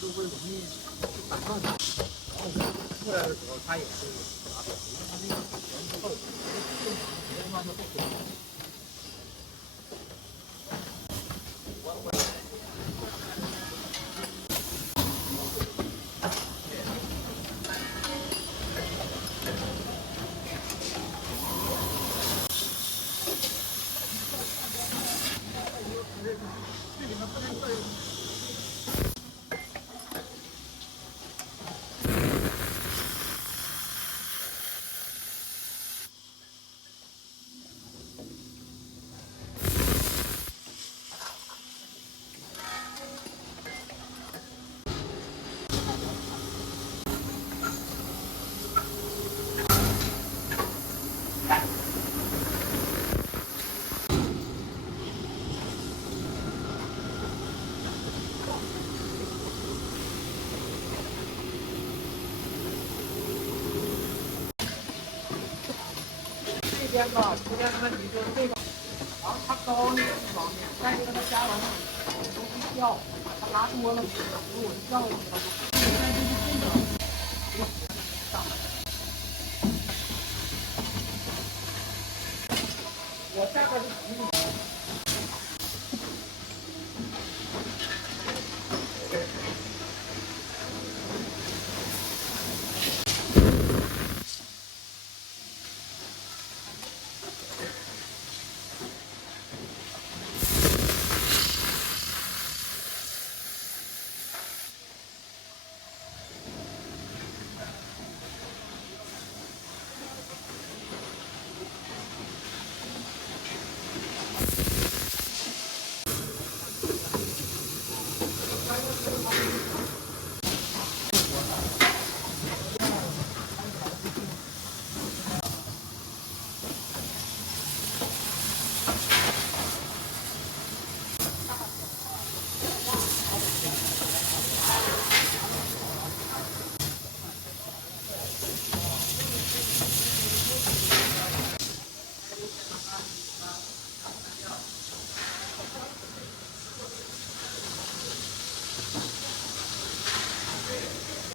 就会容易反抗它。然后出来的时候，它也会发表，因为它那个水温不够，正常的别的地方就不可以。这里面不能做。这边吧，出现的问题就是这个，然后它高那个一方面，再一个它加完了东西掉，它拉多了不是，如果掉了它就。现在就是这个。